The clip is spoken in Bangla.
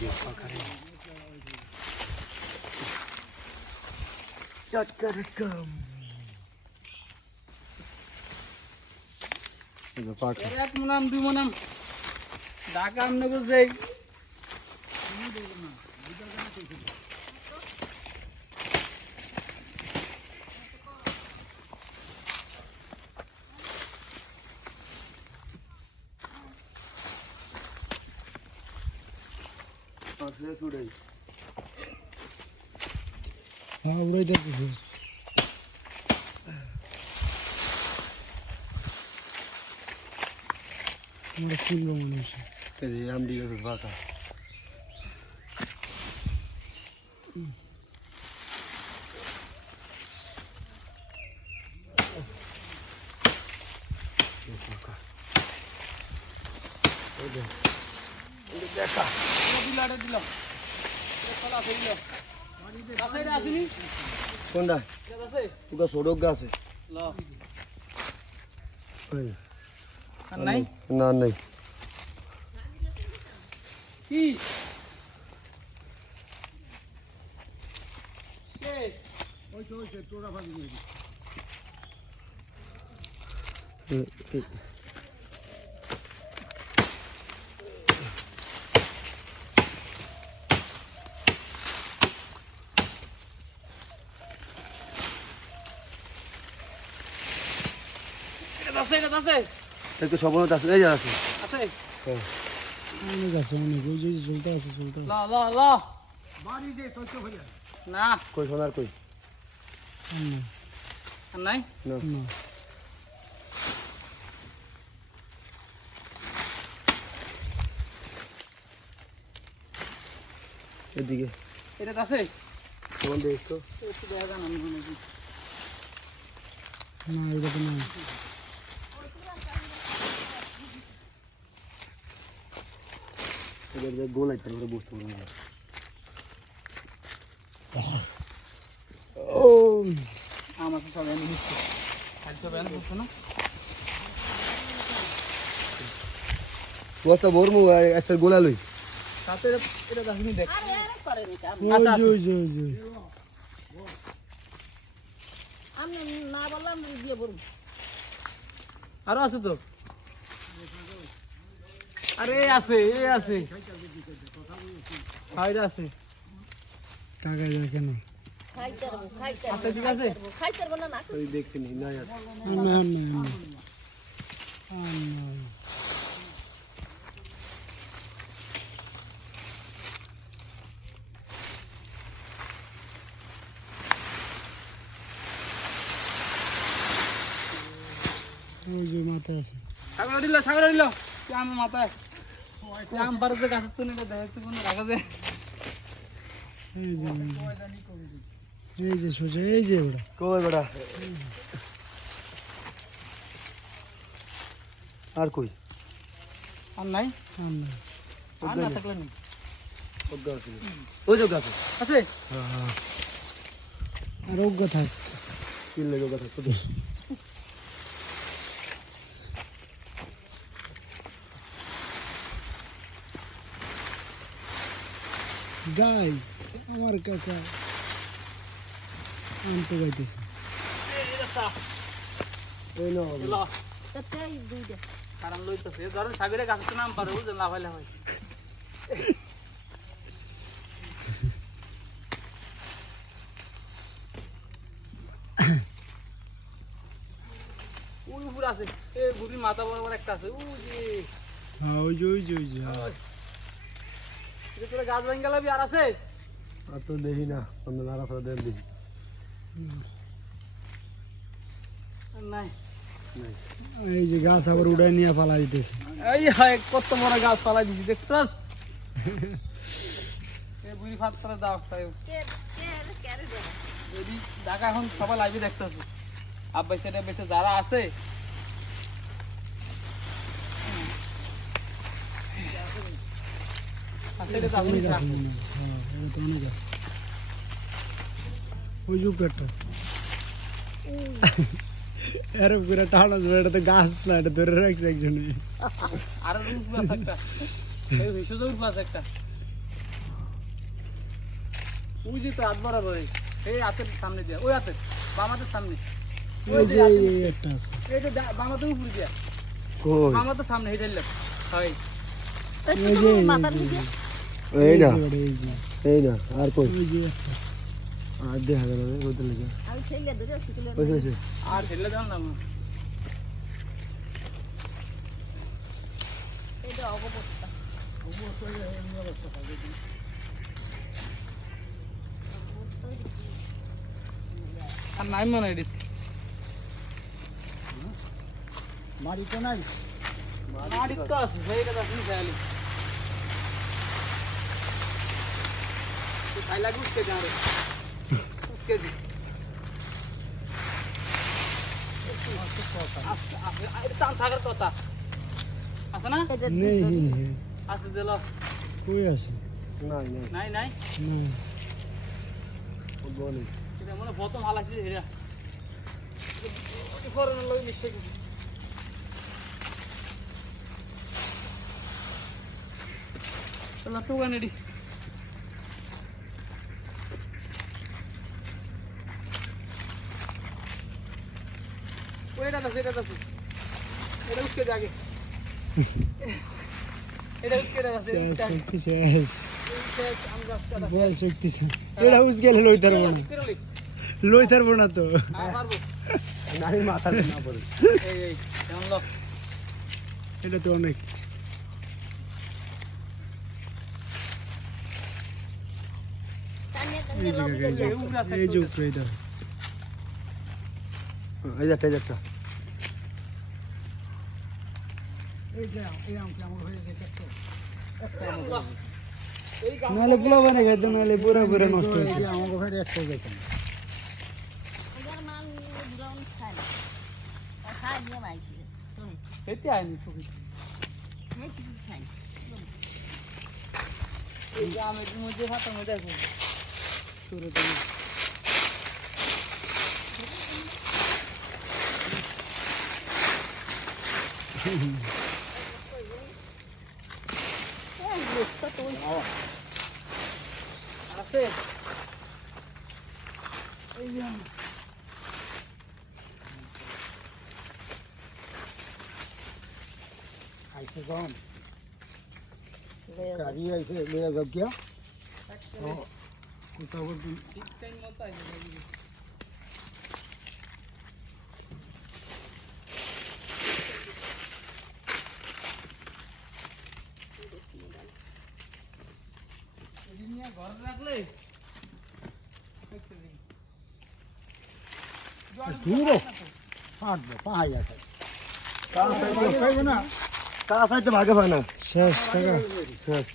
যে পাখারে চটকারে কাম এই যে পাখা এক মনাম দুই মনাম ঢাকা আমনে বুঝে হ্যাঁ উড়াই দেখতেছিস আমরা চিনবো মনে হচ্ছে। গাছের পাখা দেখা। দিলাম কলা আছে দিল কাছে এটা আসেনি কোনটা? তোকে সড়ক গাছে না নাই। কি? কে এ- আছে এটা আছে? একটু সবনত আছে এই আছে। আছে? হ্যাঁ। অনেক আছে অনেক। ওই যে চলতে আছে চলতে ল আছে ল। ল না। কই সোনার কই? আর নাই? না। না। এদিকে। এটা আছে? একটু দেখা মনে। না এটা তো না এদের যে গোল আইতে আমরা বুঝতে পারব না ও আমার তো সব এনে নিচ্ছে খালি সব এনে করছে না? বস্তা ভরমু একটা গোলা লই। সাথে এটা এটা দেখুন দেখ ওই আচ্ছা, যে ওই যে ওই যে। আরও আছে তো? আরে আছে এই আছে। আছে। টাকা যায় কেন? মাথায় আছে। ছাগল দিল ছাগল আম মাথায়। এই যে সোজা এই যে ওরা কই বেটা? আর কই? আর নাই? আর না আর না থাকলে নেই। আছে। ওই যে গাছে আছে। হ্যাঁ আর অজ্ঞ থাক। কিল লাগে গাছে তো গাইস আমার কাকা আনতে ল কারণ লইতেছে। ধরো সাগরে গাছের নাম পারে বুঝলেন লাভ হয়। আছে। এ বুড়ির মাথা বরাবর একটা আছে। হ্যাঁ ওই যে ওই যে ওই যে। তোরা গাছ ভাঙ্গা আর আছে? আর তো দেখি না আমরা নারা ফেলা দেন দেখি। নাই। নাই। এই যে গাছ আবার উড়াই নিয়ে পালা দিতেছে। এই হয় কত বড় গাছ পালাই দিছি দেখছস? এ বুড়ি ফাত করে দাও তাই যদি ঢাকা এখন সবাই লাইভে দেখতেছে। আব্বাই সেটা বেঁচে যারা আছে আছে এটা তো আপনি অনেক আছে রাখুন। মনে হয় হ্যাঁ এটা তো অনেক আছে ওই যে উপরেরটা। এরকম করে টানা যাবে এটা তো গাছ না এটা ধরে রাখছে একজনে। আরও রুট প্লাস একটা। এই সুযোগ প্লাস একটা। ওই যে তো হাত বরাবর এই। হাতের সামনে দিয়ে ওই হাতের বাম হাতের সামনে। ওই যে যে হাতের- এই একটা আছে। এই যে বাম হাতের উপরে দিয়া। কই? বাম হাতের সামনে হেঁটে নিলাম হয়। এই যে এই এই না যে ওটা, এই যে এই না আর কই ওই যে একটা আর দেখা গেল না ওদের লেগে ওই হয়েছে আর ছেলে যাও না আর নাই মনে হয় মারি তো নাই মাড়ি তো আছে সেই কথা শুনি খাইলি যা রে উঠকে দি আচ্ছা, আচ্ছা, এটা টান থাকার কথা আছে না আছে দিল কই আছে নাই নাই নাই নাই বলি এটা মনে প্রথম হাল আছে হেরা ফরেনের লোক মিশে গেছে চলো টুকা এটা আছে এটা উঠকে যাগে এটা উঠকে যাচ্ছে শক্তি শেষ। বল শক্তি শেষ। এটা উস গেলে লই থারবো না। লই থারবো না তো। পারব মাথা না পড়ে। এই এই এটা তো অনেক। এই যে কাকা, এই যে এই যে উপরে এই যে এই যে একটা। এই গাম নাহলে পোলা বানে খাইতো নাহলে পুরা পুরা নষ্ট হয়েছে খেতে আয়নি ছবি এই যে আমি মধ্যে ভাতের মধ্যে দেখো আছে। এই যে। আইছে কম। গাড়ি আইছে মেয়ে যাব কিয়া কোথাও ঠিক টাইম মতো আছে ঘরে রাখলে দূর ফাটবে পাহাড় আছে কাজ চাইতে ভাগে পায় না শেষ টাকা শেষ